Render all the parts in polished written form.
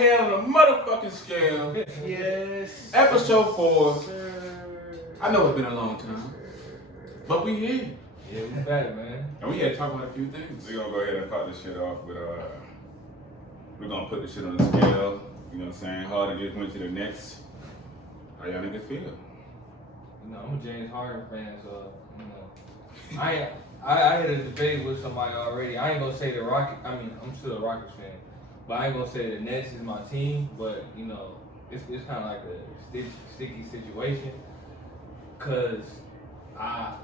hell on a motherfucking scale. Yes. Episode 4. Sir. I know it's been a long time, but we here. Yeah, we back, man. And we had to talk about a few things. We're gonna go ahead and cut this shit off with we're gonna put this shit on the scale. You know what I'm saying? Harden just went to the Nets. How y'all niggas feel? You know, I'm a James Harden fan, so you know, I had a debate with somebody already. I ain't gonna say the Rocket. I mean, I'm still a Rockets fan, but I ain't gonna say the Nets is my team. But you know, it's kind of like a sticky situation, cause I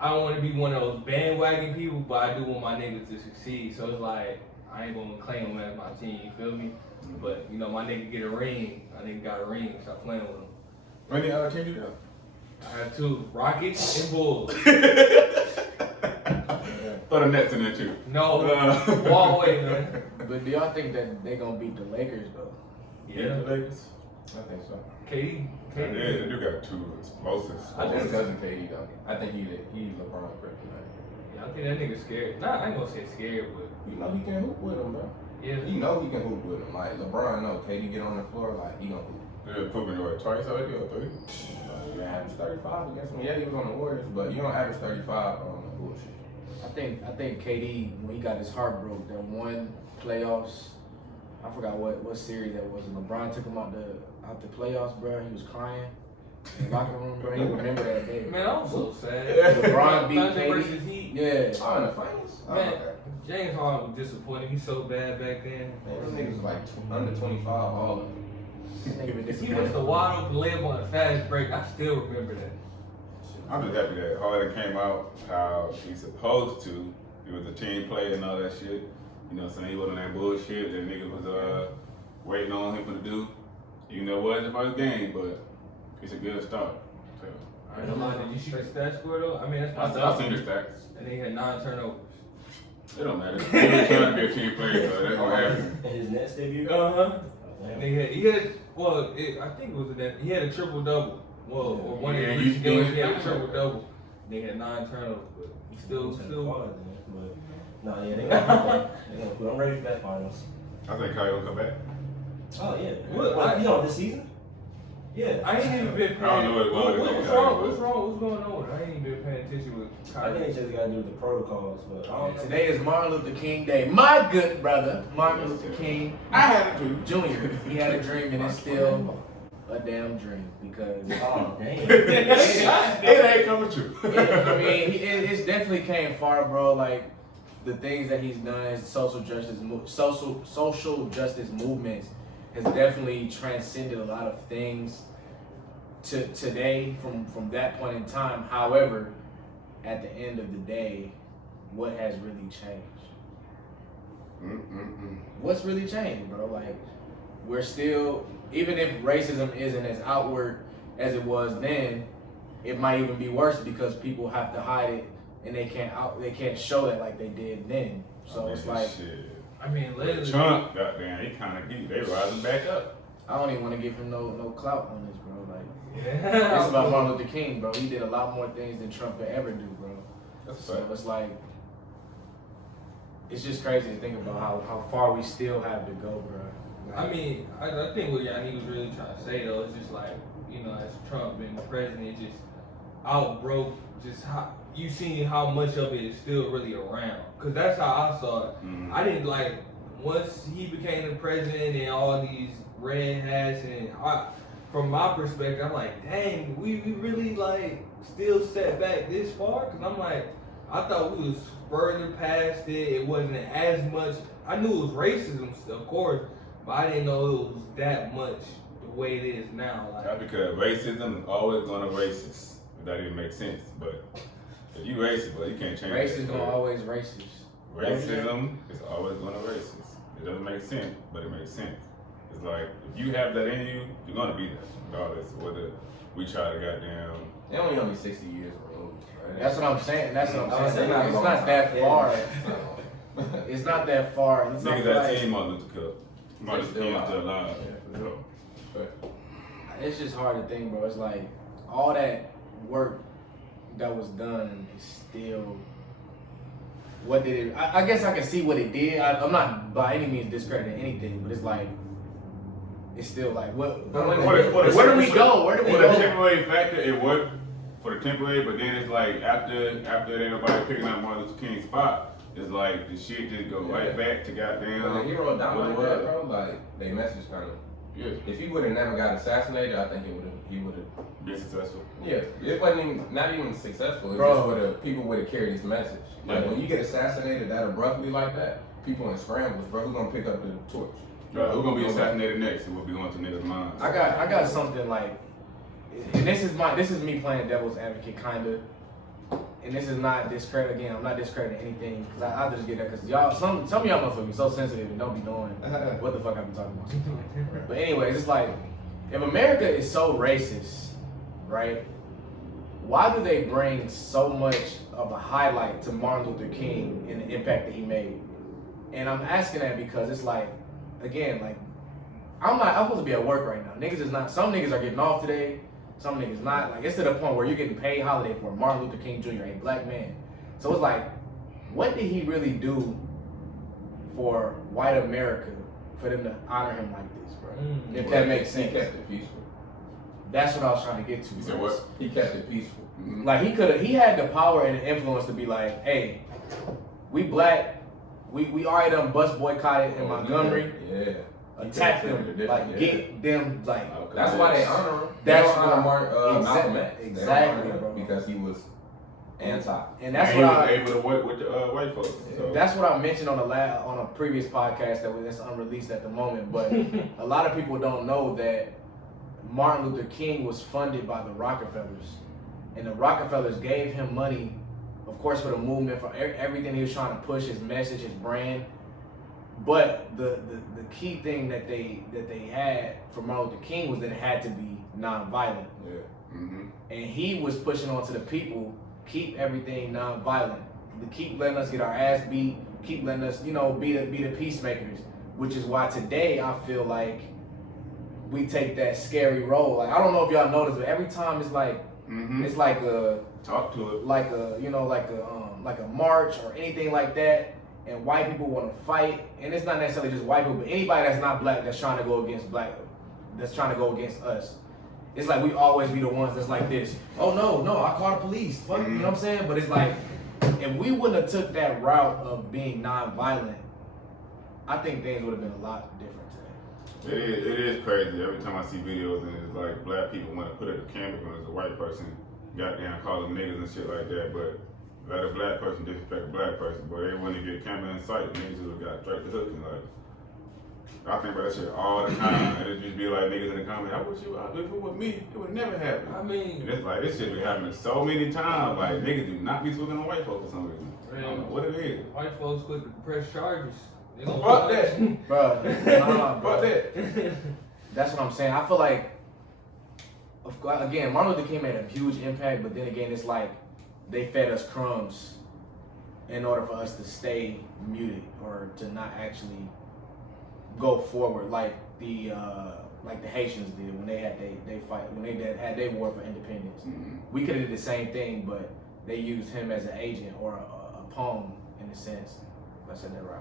don't want to be one of those bandwagon people, but I do want my niggas to succeed. So it's like I ain't gonna claim them as my team. You feel me? But you know, my nigga get a ring. My nigga got a ring. Stop playing with him. When the other team you got? I have two, Rockets and Bulls. Throw the Nets in there too. No, walk away, man. But do y'all think that they gonna beat the Lakers though? Yeah, The Lakers? I think so. KD. They do got two explosive. I His think cousin KD though. I think he's LeBron kryptonite. Yeah, I think that nigga scared. Nah, I ain't gonna say scared, but You know he can hoop with him, bro. yeah. You know he can hoop with him. Like LeBron, know KD get on the floor, like he gonna hoop. They're proving it twice already or three? You average 35 against him. Yeah, he was on the Warriors, but you don't average 35 on the bullshit. I think KD when he got his heart broke that one playoffs, I forgot what series that was. And LeBron took him out the playoffs, bro. He was crying in the locker room, bro. He remember that day. Man, I'm so sad. LeBron beat Thunder KD. versus Heat. Yeah. Oh, in the finals? Man, okay. James Harden was disappointing. He's so bad back then. Man, those niggas was like under 25 all of them. Nigga been He missed disappointed. a wide open layup on a fast break. I still remember that. I'm just happy that Harden came out how he's supposed to. He was a team player and all that shit. You know what I'm saying? He wasn't that bullshit that nigga was waiting on him to do. Even though it wasn't the first game, but it's a good start. So, I ain't gonna lie. Did you see the stat score though? I mean, that's my I've seen the stats. And he had 9 turnovers. It don't matter. He was trying to be a team player, so that's gonna happen. And his Nets debut? Uh-huh. Damn. He had I think it was that he had a triple double. Well, or one of Yeah, the you recent games he did. had a triple double. They had 9 turnovers, but he still. But no, yeah, they gonna I'm ready for that finals. I think Kyle will come back. Oh yeah. What? You know this season? Yeah. I ain't even been paying. I don't know what it was. What's wrong? What's wrong? What's going on? I ain't even been paying attention with I Kyrie. think they just gotta do the protocols, but I don't know. Today is Martin Luther King Day. My good brother, Martin Luther King I had a dream. Jr. He had a dream and it's still a damn dream because Oh damn. It ain't coming true. I mean, it's definitely came far, bro. Like the things that he's done, his social justice movements has definitely transcended a lot of things to today from that point in time. However, at the end of the day, what has really changed? What's really changed, bro? Like we're still, even if racism isn't as outward as it was then, it might even be worse because people have to hide it and they can't show that like they did then. So it's like shit. I mean, lately. Trump, goddamn, he kind of they rising back up. I don't even want to give him no clout on this, bro. Like Yeah. it's about Martin Luther King, bro. He did a lot more things than Trump could ever do, bro. That's a So fact. it's like it's just crazy to think about how far we still have to go, bro. I mean, I think what Yanni was really trying to say though is just like, you know, as Trump being the president, it just outbroke just how you seen how much of it is still really around. Cause that's how I saw it. I didn't like once he became the president and all these red hats and from my perspective, I'm like, dang, we really like still set back this far? Cause I'm like, I thought we was further past it. It wasn't as much. I knew it was racism, of course, but I didn't know it was that much the way it is now. Like, That's because racism is always going to racist. If that even makes sense. But if you racist, but you can't change Race is that. gonna always racist. Racism is always going to racist. It doesn't make sense, but it makes sense. It's like, if you have that in you, you're going to be that, regardless of whether we try to goddamn. They're only 60 years removed, right? That's what I'm saying. That's what I I'm was saying. saying, It's long not that time. far. Yeah. It's not that far. It's not Niggas that like, team Martin Luther King. Martin Luther King still alive. Yeah, for sure. But it's just hard to think, bro. It's like all that work that was done is still. What did it? I guess I can see what it did. I'm not by any means discrediting anything, but it's like it's still like what? Where Where do we go? Where do we For the go? temporary factor, it worked for the temporary, but then it's like after ain't nobody picking up Martin Luther King's spot, it's like the shit just go right back to goddamn. When a hero died what like it that, was. bro, like they message kind of. Yeah, If he would have never got assassinated, I think he would have. been successful. Yeah, it wasn't even, not even successful. It Bro. just would have, people would have carried his message. Like Yeah. when you get assassinated that abruptly like that, people in scrambles, bro. Who's gonna pick up the torch? Who's gonna be assassinated next and what be going to niggas' minds? I got something like, and this is me playing devil's advocate kinda, and this is not discredit again. I'm not discrediting anything because I just get that because y'all some of y'all motherfuckers be so sensitive and don't be knowing what the fuck I be talking about sometimes. But anyways, it's like if America is so racist, right? Why do they bring so much of a highlight to Martin Luther King and the impact that he made? And I'm asking that because it's like, again, like I'm supposed to be at work right now. Niggas is not. Some niggas are getting off today. Some niggas not. Like it's to the point where you're getting paid holiday for Martin Luther King Jr., a black man. So it's like, what did he really do for white America for them to honor him like this, bro? If that makes sense. He kept it peaceful. That's what I was trying to get to. You said bro. what? He kept it peaceful. Mhm. Like he had the power and the influence to be like, hey, we black, we already done bus boycotted in Montgomery, Yeah. attack He them, kept it like different, get them like. That's why they honor him. That's they don't honor why- Malcolm X. They don't exactly, honor him bro. because he was anti. And that's and what he was I. able to work with the white folks. So. That's what I mentioned on on a previous podcast that's unreleased at the moment. But a lot of people don't know that Martin Luther King was funded by the Rockefellers, and the Rockefellers gave him money, of course, for the movement, for everything he was trying to push, his message, his brand. But the key thing that they had for Martin Luther King was that it had to be nonviolent, Yeah. Mm-hmm. and he was pushing on to the people, keep everything nonviolent, keep letting us get our ass beat, keep letting us, be the peacemakers. Which is why today I feel like we take that scary role. Like I don't know if y'all noticed, but every time it's like Mm-hmm. it's like a Talk to it. like a march or anything like that, and white people want to fight, and it's not necessarily just white people, but anybody that's not black that's trying to go against us. It's like we always be the ones that's like this. Oh no, I call the police. Fuck, you know what I'm saying? But it's like if we wouldn't have took that route of being non-violent, I think things would have been a lot different today. It is crazy. Every time I see videos and it's like black people want to put it a camera when it's a white person, goddamn call them niggas and shit like that. But let a black person disrespect a black person, but they want to get a camera in sight. Niggas would have got straight to hook and like. I think about that shit all the time, and it just be like niggas in the comments. I wish if it was me, it would never happen. I mean, And it's like this shit be happening so many times. Like niggas do not be swinging on white folks for some reason. I don't know what it is. white folks quick to press charges. They gonna Fuck that. Bro, nah, bro. Fuck that. That's what I'm saying. I feel like, again, Martin Luther King made a huge impact, but then again, it's like they fed us crumbs in order for us to stay muted or to not actually go forward like the Haitians did when they had they fight when they had their war for independence. Mm-hmm. We could have did the same thing, but they used him as an agent or a pawn in a sense. If I said that right.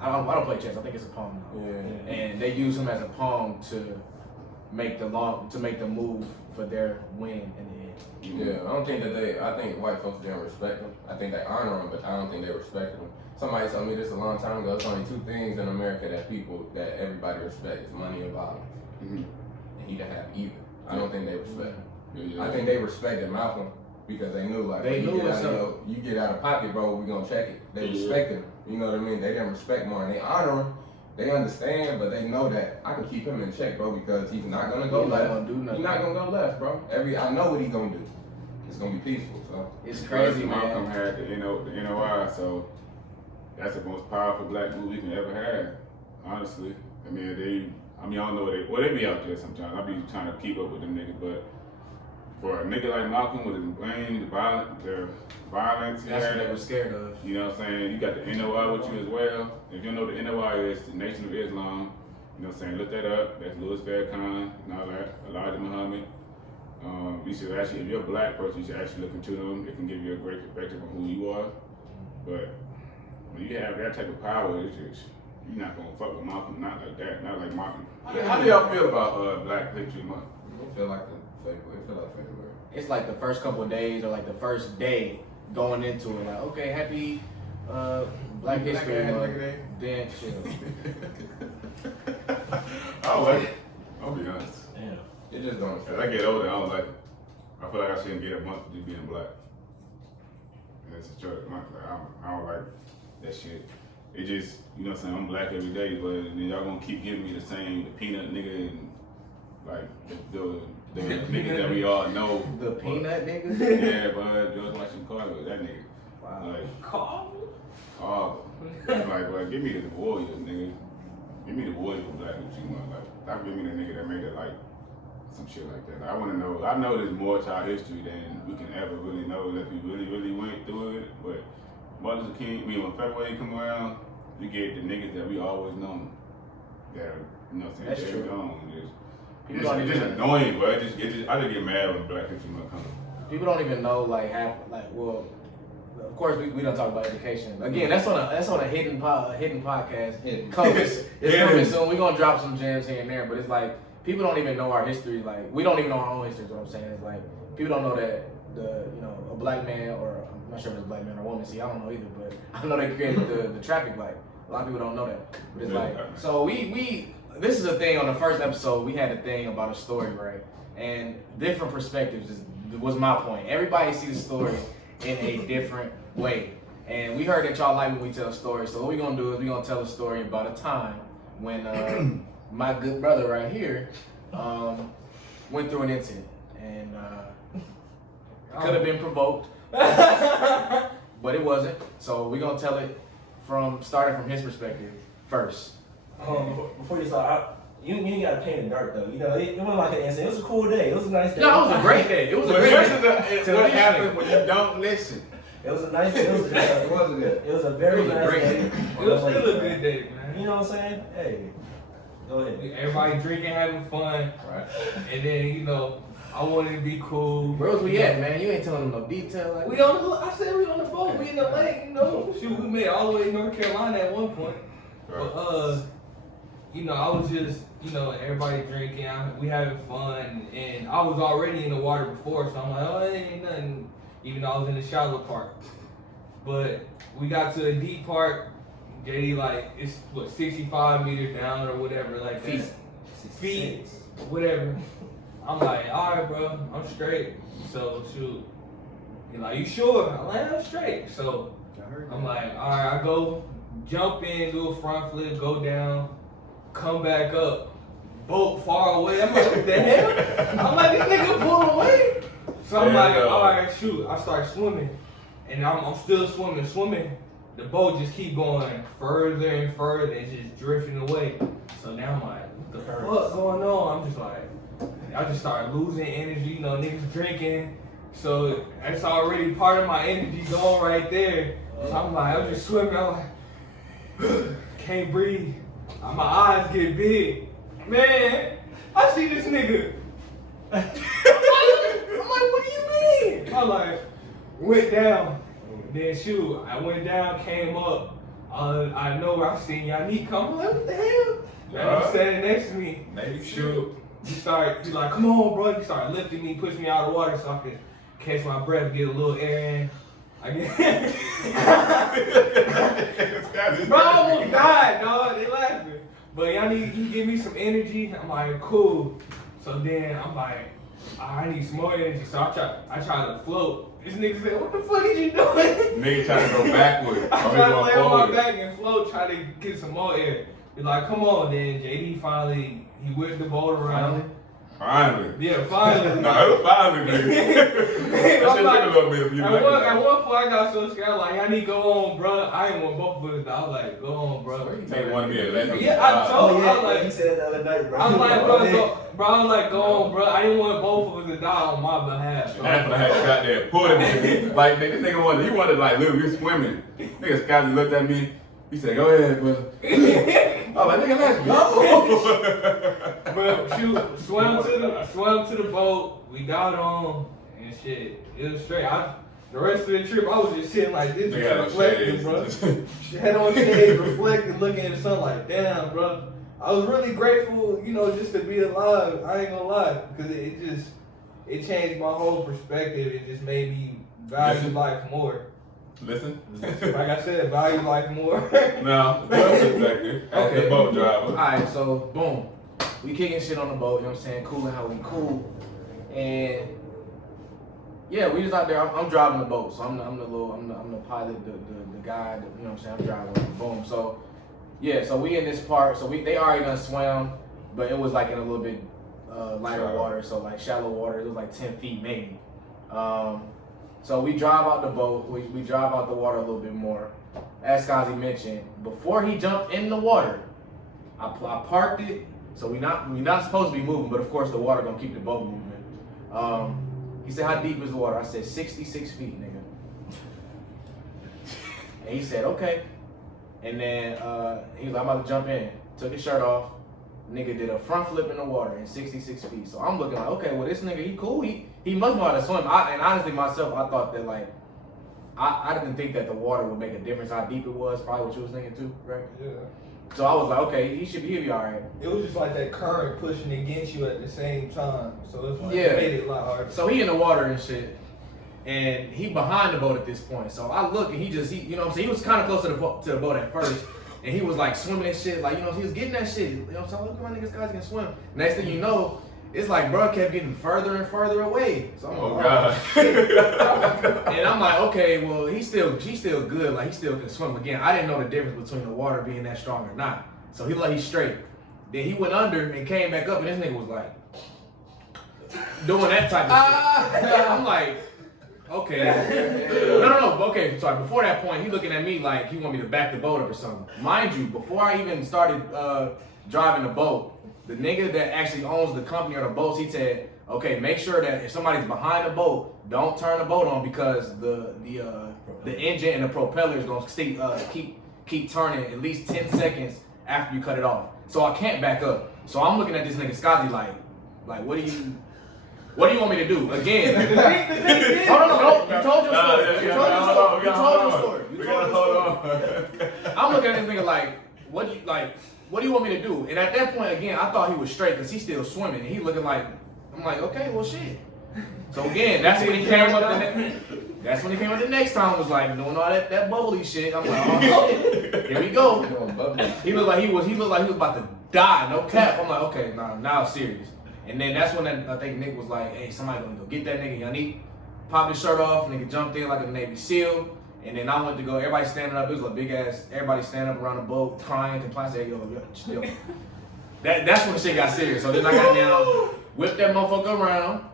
I don't play chess. I think it's a pawn now. Yeah. And they use him as a pawn to make the move for their win in the end. Yeah, I think white folks didn't respect him. I think they honor him, but I don't think they respect him. Somebody told me this a long time ago. There's only two things in America that everybody respects: money and violence. Mm-hmm. And he didn't have either. I don't think they respect him. Yeah. I think they respected Malcolm because they knew you get out of pocket, bro, we gonna check it. They respected him. You know what I mean? They didn't respect Martin. They honor him. They understand, but they know that I can keep him in check, bro, because he's not gonna go He's not left. gonna do nothing. He's not gonna go left, bro. I know what he's gonna do. It's gonna be peaceful. So It's crazy, Malcolm man. had the NOI, so that's the most powerful black movie we can ever have. Honestly, I mean I don't know they be out there sometimes. I be trying to keep up with them niggas, but for a nigga like Malcolm with his brain, the violence, he That's what had, they were scared of. you know what I'm saying? You got the NOI with you as well. If you don't know what the NOI is, the Nation of Islam. You know what I'm saying? Look that up. That's Louis Farrakhan and all that. Elijah Muhammad. You should actually, if you're a black person, you should actually look into them. It can give you a great perspective on who you are. But when you have that type of power, it's just you're not gonna fuck with Malcolm, not like that, not like Malcolm. How do y'all feel about Black History Month? It feel like February. It's like the first couple of days or like the first day going into it. Like, okay, happy Black History Month. Then chill. I don't like it. I'll be honest. Damn. It just don't. As I get older, I don't like it. I feel like I shouldn't get a month for just being black. And it's a choice. Like, I don't like that shit. It just, you know what I'm saying, I'm black every day, but then y'all gonna keep giving me the same peanut nigga and like the niggas that we all know. The peanut nigga? Yeah, but George Washington Carver, that nigga. Wow. Like, Carver? like, well, give me the Warriors, nigga. Give me the Warriors for Black History Month. Like, stop giving me the nigga that made it like some shit like that. Like, I wanna know, I know there's more to our history than we can ever really know unless we really went through it. But Martin Luther King, when February come around, you get the niggas that we always known. That are, you know what I'm saying, That's true. gone. People It's just annoying, but I just get mad when Black History Month comes. People don't even know well, of course we don't talk about education. Again, that's on a hidden podcast. Hidden. It's coming soon. We're gonna drop some gems here and there, but it's like people don't even know our history. Like we don't even know our own history. Is what I'm saying. It's like people don't know that a black man, or I'm not sure if it's a black man or woman. See, I don't know either, but I know they created the traffic light. A lot of people don't know that. But it's like, so we this is a thing on the first episode. We had a thing about a story, right? And different perspectives was my point. Everybody sees the story in a different way. And we heard that y'all like when we tell stories. So what we're gonna do is we're gonna tell a story about a time when my good brother right here went through an incident. And could have been provoked, but it wasn't. So we're gonna tell it starting from his perspective first. Before you start, you ain't gotta paint in the dark though. You know, it wasn't like an incident. It was a cool day. It was a nice day. No, it was a great day. It was a great day. What happens when you don't listen? It was a nice day. It was a very nice day. It was still a good day, man. You know what I'm saying? Hey, go ahead. Everybody drinking, having fun. Right. And then, I wanted to be cool. Where was we at, man? You ain't telling them no detail. Like I said we on the boat. We in the lake, Shoot, we made it all the way to North Carolina at one point. Right. But, I was just, everybody drinking, we having fun, and I was already in the water before, so I'm like, oh, it ain't nothing, even though I was in the shallow part. But we got to the deep part, JD, like, it's, 65 meters down or whatever, like that. Feet, whatever. I'm like, all right, bro, I'm straight. So, shoot. He's like, you sure? I'm like, I'm straight. So, I'm like, all right, I go, jump in, do a front flip, go down, come back up, boat far away. I'm like, what the hell? I'm like, this nigga pulled away. So I'm like, all right, shoot. I start swimming, and I'm still swimming. The boat just keep going further and further, and just drifting away. So now I'm like, what the fuck going on? I'm just like, I just started losing energy. Niggas drinking. So that's already part of my energy going right there. So I'm like, I'm just swimming. I'm like, can't breathe. My eyes get big. Man, I see this nigga. I'm like, what do you mean? I'm like, went down. Then shoot, I went down, came up. I know where I seen Yannick come. I'm like, what the hell? Yannick standing next to me. Shoot. He's like, come on, bro. He started lifting me, pushing me out of the water so I could catch my breath, get a little air in. Bro, I almost died, dog. They laughing. But y'all you give me some energy. I'm like, cool. So then I'm like, I need some more energy. So I try to float. This nigga said, what the fuck is you doing? Nigga trying to go backwards. I try to lay on my back and float, try to get some more air. He's like, come on. Then JD finally, he whipped the boat around. Finally. Yeah, finally. No, it was finally, nigga. That shit took a little bit of you. At one point, I got so scared, like, I need to go on, bro. I didn't want both of us. I was like, go on, bro. They wanted me to let me. Yeah, I told him. I was like, he said the other night, bro. I'm like, bro, I'm like, go on, bro. I didn't want both of us to die on my behalf. That's when I had to got there, pull him in. Like, this nigga wanted like, literally swimming. Nigga Scotty looked at me. He said, go ahead, bro. I was like, nigga, let's go. Bro, shoot, swam to the boat. We got on and shit. It was straight. The rest of the trip, I was just sitting like this, They just got no reflecting, shades. bro. Head on stage, reflecting, looking at the sun like, damn, bro. I was really grateful, you know, just to be alive. I ain't gonna lie, because it changed my whole perspective. It just made me value life more. Listen. Like I said, value life more. No, that's perspective. Okay. The boat driver. Alright, so boom. We kicking shit on the boat, you know what I'm saying? Cooling how we cool. And yeah, we just out there. I'm driving the boat, so I'm the pilot, the guy, you know what I'm saying? I'm driving. Boom. So yeah, so we in this part, so they already done swam, but it was like in a little bit lighter water, so like shallow water. It was like 10 feet maybe. So we drive out the boat, we drive out the water a little bit more. As Kazi mentioned, before he jumped in the water, I parked it, so we not supposed to be moving, but of course the water gonna keep the boat moving. He said, how deep is the water? I said, 66 feet, nigga. And he said, okay. And then he was like, I'm about to jump in. Took his shirt off. Nigga did a front flip in the water in 66 feet. So I'm looking like, okay, well this nigga, he cool. He must know how to swim. And honestly myself, I thought that like, I didn't think that the water would make a difference how deep it was. Probably what you was thinking too, right? Yeah. So I was like, okay, he'll be all right. It was just like that current pushing against you at the same time. So it's like, Yeah. it made it a lot harder. So he in the water and shit. And he behind the boat at this point. So I look and he you know what I'm saying? He was kind of close to the boat at first. And he was like swimming and shit. Like, you know, he was getting that shit. You know what I'm saying? Look at my niggas, guys can swim. Next thing you know, it's like bro kept getting further and further away. So I'm like, God. and I'm like, okay, well, he's still good. Like, he still can swim. Again, I didn't know the difference between the water being that strong or not. So he's straight. Then he went under and came back up, and this nigga was like doing that type of shit. I'm like, okay. No. Okay, sorry. Before that point, he looking at me like he want me to back the boat up or something. Mind you, before I even started driving the boat, the nigga that actually owns the company or the boats, he said, okay, make sure that if somebody's behind the boat, don't turn the boat on because the engine and the propeller is gonna keep turning at least 10 seconds after you cut it off. So I can't back up. So I'm looking at this nigga Scotty like what do you want me to do? Again. No. You told your story. You told your story. I'm looking at this nigga like, what do you want me to do? And at that point, again, I thought he was straight because he's still swimming. And he looking like, I'm like, okay, well, shit. So again, that's when he came up the next time, was like doing all that bowly shit. I'm like, oh shit, here we go. He looked like he was about to die, no cap. I'm like, okay, now it's serious. And then that's when I think Nick was like, hey, somebody gonna go get that nigga. Yannick popped his shirt off, nigga jumped in like a Navy SEAL. And then I went to go, everybody standing up, it was a big ass, everybody standing up around the boat, crying, complaining, yo, chill. That's when the shit got serious. So then I got down, whipped that motherfucker around.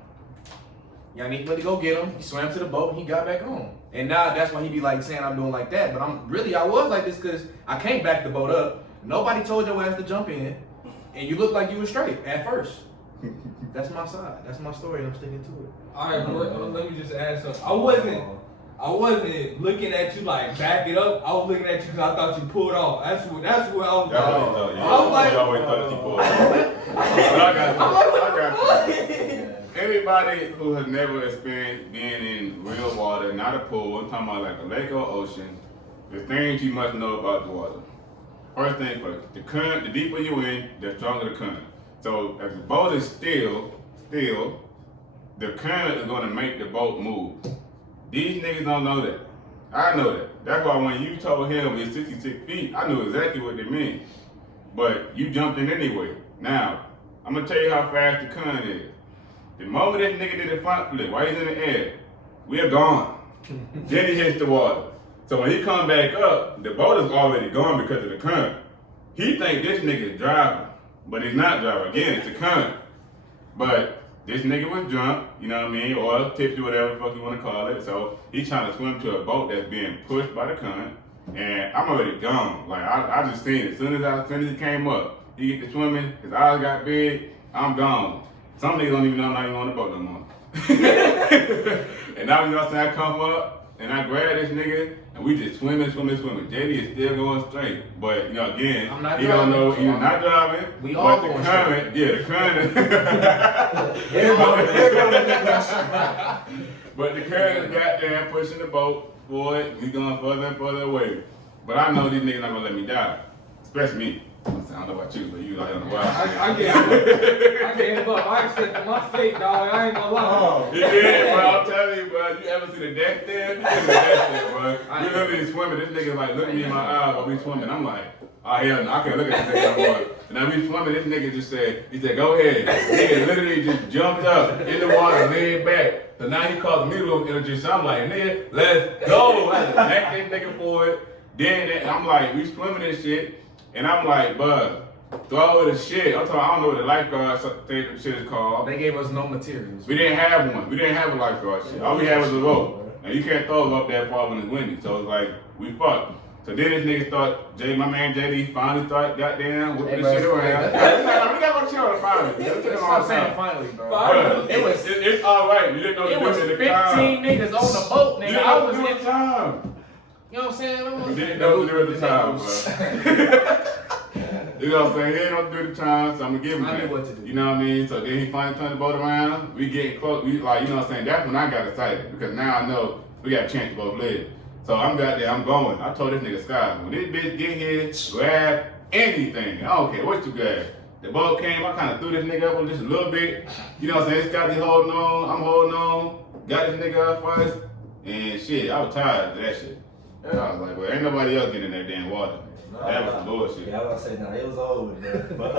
Yannick went to go get him. He swam to the boat and he got back on. And now that's why he be like saying I'm doing like that. But I was like this because I can't back the boat up. Nobody told your ass to jump in. And you looked like you were straight at first. That's my side. That's my story and I'm sticking to it. Alright, let me just add something. I wasn't looking at you like back it up. I was looking at you because I thought you pulled off. That's what I was like. I was like, always thought you pulled off. I got everybody who has never experienced being in real water, not a pool, I'm talking about like a lake or ocean, the things you must know about the water. First thing first, the current, the deeper you in, the stronger the current. So if the boat is still, the current is going to make the boat move. These niggas don't know that. I know that. That's why when you told him it's 66 feet, I knew exactly what they meant. But you jumped in anyway. Now, I'm going to tell you how fast the current is. The moment this nigga did a front flip while he's in the air, we are gone. Then he hits the water. So when he come back up, the boat is already gone because of the current. He think this nigga is driving, but he's not driving. Again, it's the current. But this nigga was drunk, you know what I mean, or tipsy, whatever the fuck you want to call it. So he's trying to swim to a boat that's being pushed by the current, and I'm already gone. Like I just seen it. As soon as he came up, he get to swimming, his eyes got big, I'm gone. Some niggas don't even know I'm not even on the boat no more. And now you know what I'm saying, I come up and I grab this nigga and we just swimming. JD is still going straight. But you know, again, he don't know he's not driving. We all going straight. Yeah, the current. But the current is goddamn pushing the boat forward. We going further and further away. But I know these niggas not gonna let me die. Especially me. I don't know about you, but you like on the wild. I gave up. I accepted my fate, dog. I ain't gonna lie. You did, bro. I'm telling you, bro. You ever see the death stand? You see the death stand, bro. We literally swimming. This nigga like looking me in my eyes while we swimming. I'm like, oh hell no, I can't look at this nigga no more. And then we swimming. This nigga just said, he said, go ahead. Nigga literally just jumped up in the water, laid back. So now he caused me a little energy. So I'm like, nigga, let's go. I had to back this nigga for it. Then I'm like, we swimming and shit. And I'm like, bud, throw the shit. I don't know what the lifeguard shit is called. They gave us no materials. We didn't have one. We didn't have a lifeguard shit. All we had was a rope. And you can't throw it up that far when it's windy. So it's like, we fucked. So then this nigga start, my man JD finally started goddamn whipping this shit around. We got to chill on finally. Stop saying finally, bro. But it's all right. You didn't know it was 15 niggas on the boat, nigga. You didn't know what to do at the time. You know what I'm saying? You didn't know what to do at the time, bro. You know what I'm saying? He didn't know what to do at the time, so I'm gonna give him I that. knew what to do. You know what I mean? So then he finally turned the boat around. We getting close. We like, you know what I'm saying? That's when I got excited because now I know we got a chance to both live. So I'm got there. I'm going. I told this nigga Sky, when this bitch get here, grab anything. I don't care what you grab. The boat came. I kind of threw this nigga up just a little bit. You know what I'm saying? Scotty holding on. I'm holding on. Got this nigga up first. And shit, I was tired of that shit. I was like, well, ain't nobody else getting in that damn water. That was some bullshit. Yeah, I was gonna say, nah, it was over, bro. But,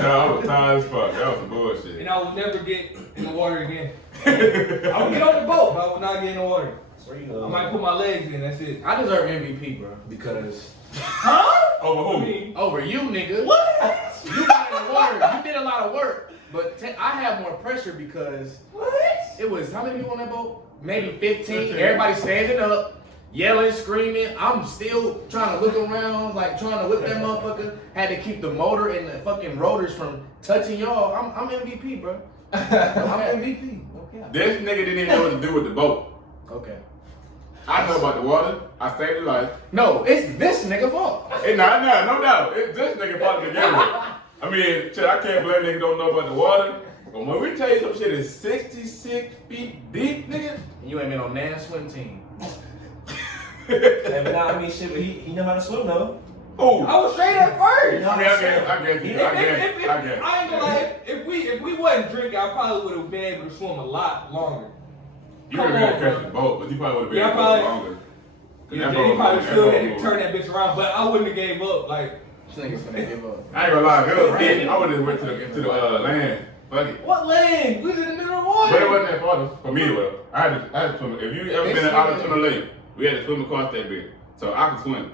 No, I was tired as fuck. That was some bullshit. And I will never get in the water again. I will get on the boat, but I will not get in the water. I might put my legs in, that's it. I deserve MVP, bro, because Over who? over you, nigga. What? You got in the water. You did a lot of work, but I have more pressure because it was how many people on that boat? Maybe 15. Everybody standing up, yelling, screaming. I'm still trying to look around, like trying to whip that motherfucker. Had to keep the motor and the fucking rotors from touching y'all. I'm MVP, bro. I'm MVP. Okay. This nigga didn't even know what to do with the boat. Okay. I know about the water. I saved his life. No, it's this nigga fault. No doubt. It's this nigga fault to begin with. I mean, shit, I can't blame nigga don't know about the water. But when we tell you some shit is 66 feet deep, nigga. You ain't been on Nan's swim team. hey, but nah, I mean, shit, but he know how to swim, though. Ooh. I was straight at first. I get you. I ain't gonna lie, if we wasn't drinking, I probably would have been able to swim a lot longer. You would have been able to catch the boat, but you probably would have been able to go longer. Yeah, he probably still had to turn that bitch around, but I wouldn't have gave up. Like, This nigga's gonna give up. I ain't gonna lie, it was raining. I would have went to the land. Fuck it. what land? We was in the middle of the water. But it wasn't that far for me. Well, I had to swim. If you ever been out of Tuna Lake, we had to swim across that bit, so I could swim.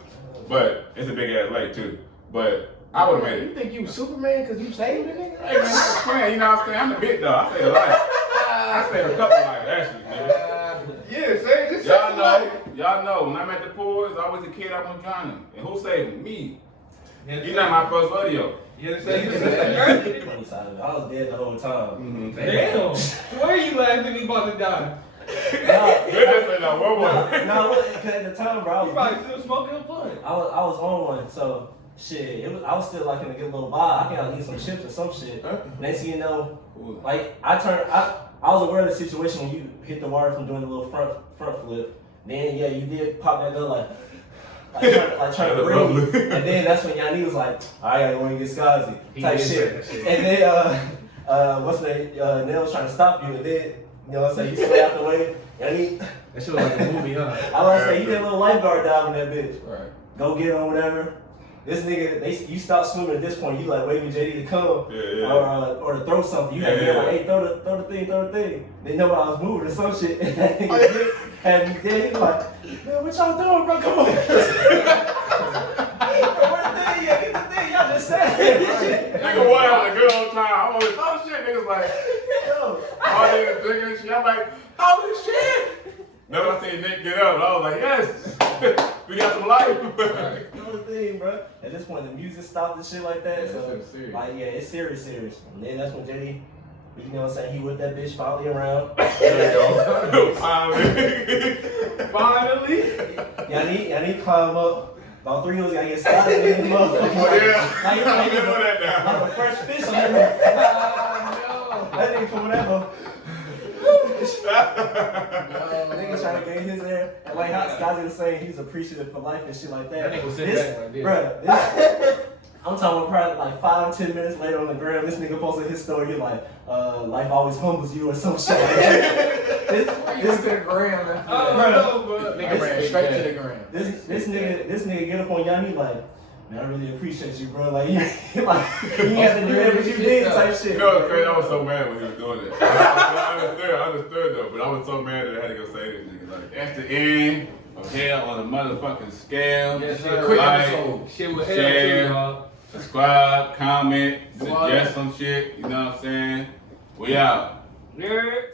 But it's a big ass lake too. But I would have made it. You think you Superman because you saved the nigga? Hey man, I'm playing. You know what I'm saying? I'm the big dog. I saved a life. I saved a couple lives actually, nigga. Yeah, say this. Y'all know. When I'm at the pool, it's always a kid I want drowning. And who saved me? You're not my first rodeo. You say this. I was dead the whole time. Damn. Where you laughing? He about to die. No, because at the time, bro, You probably still smoking a blunt. I was on one, so shit. I was still like in a good little vibe. I think I was eating some chips or some shit. Next thing you know, like I was aware of the situation when you hit the water from doing the little front flip. Then yeah, you did pop that gun like trying to breathe. And then that's when Yanni was like, all right, I want to get Skazi type shit. And then what's the Nell was trying to stop you, and then you know what I'm saying, you stay out the way. Yanni, That shit was like a movie, huh? I was say you did a little lifeguard dive in that bitch. Right. Go get on whatever. This nigga, you stop swimming at this point. You like waving JD to come, or to throw something. You had to be like, hey, throw the thing. They know I was moving or some shit. And that nigga had me dead. He was like, man, what y'all doing, bro? Come on. Where the thing? Yeah, get the thing. Y'all just said. Nigga, what having a good old time. I'm always oh shit. Niggas like, all they drinking and shit. I'm like, holy shit. Never I seen Nick get up, and I was like, yes, we got some life. Another thing, bro. At this point, the music stopped and shit like that. So, like, yeah, it's serious. And then that's when JD, you know what I'm saying, he whipped that bitch finally around. Finally. Y'all need to climb up. About 3 years, I get started in the motherfucker. Oh, yeah. Like a fresh fish on that. That nigga coming out. trying to get his air. And like how Scotty was saying, he's appreciative for life and shit like that. That nigga was sitting back like this. Bruh, I'm talking about probably like 5-10 minutes later on the gram, this nigga posted his story, like, life always humbles you or some shit like that. This to the gram. Nigga ran straight to the gram. This nigga get up on y'all, he like, man, I really appreciate you, bro. Like, you had to do that, you did type shit. You know what's crazy? I was so mad when he was doing it. I understood though, but I was so mad that I had to go say this nigga. Like, that's the end of hell on a motherfucking scale. Yeah, shit, Quick like, episode. Shit with hell share, too, y'all. subscribe, comment, suggest some shit. You know what I'm saying? We out. Nerd.